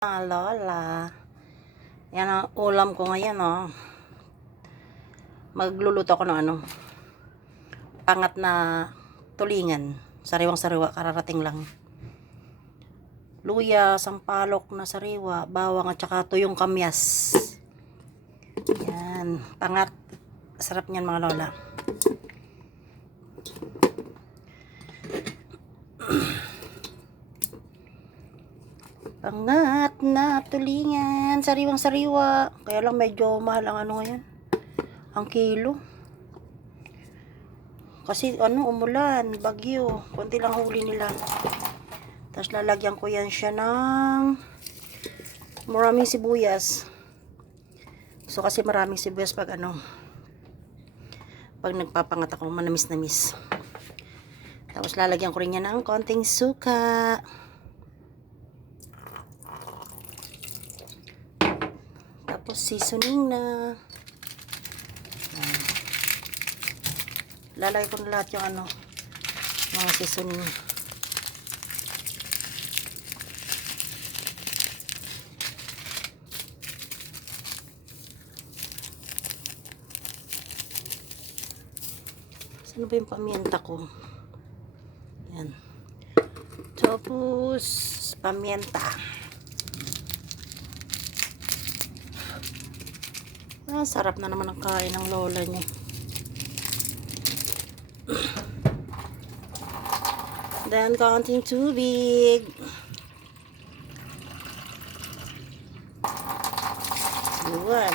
Lola. Yan ang ulam ko ngayon, oh. Magluluto ako ng pangat na tulingan. Sariwang-sariwa, kararating lang. Luya, sampalok na sariwa, bawang at saka tuyong kamyas. Yan, pangat. Sarap niyan mga lola. Pangat na tulingan, sariwang-sariwa. Kaya lang medyo mahal ang ngayon. Ang kilo. Kasi umulan, bagyo. Konti lang huli nila. Tapos lalagyan ko yan siya ng maraming sibuyas. So kasi maraming sibuyas pag pag nagpapangat ako, manamis-namis. Tapos lalagyan ko rin yan ng konting suka. Tapos seasoning na. Lalagay ko na lahat yung mga seasoning. Saan ba yung pamienta ko? Yan. Tapos pamienta. Sarap na naman ang kain ng lola niya. Then, konting tubig. Yun.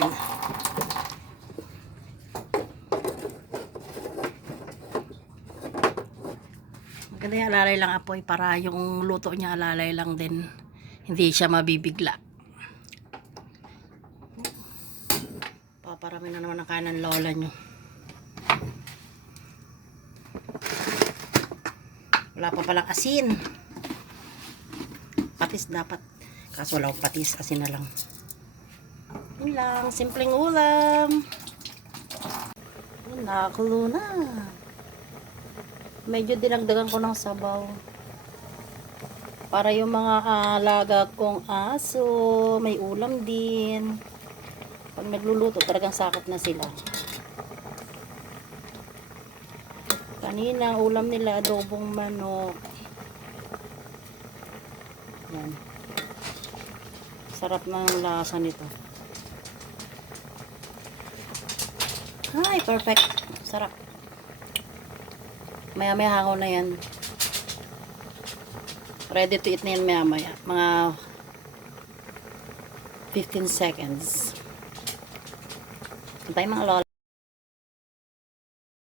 Maganda yung alalay lang apoy para yung luto niya alalay lang din. Hindi siya mabibigla. Paparami na naman ang kain ng lola niyo. Wala pa palang asin. Patis dapat. Kaso wala akong patis. Asin na lang. Yun lang. Simpleng ulam. Nakakulo na. Medyo dinagdagan ko ng sabaw. Para yung mga alaga kong aso, may ulam din. Pag nagluluto, talagang sakit na sila. Kanina, ulam nila, adobong manok. Yan. Sarap na ang lasa nito. Ay, perfect. Sarap. Maya-maya hango na yan. Ready to eat na yan maya-maya. Mga 15 seconds. Bye mga lola.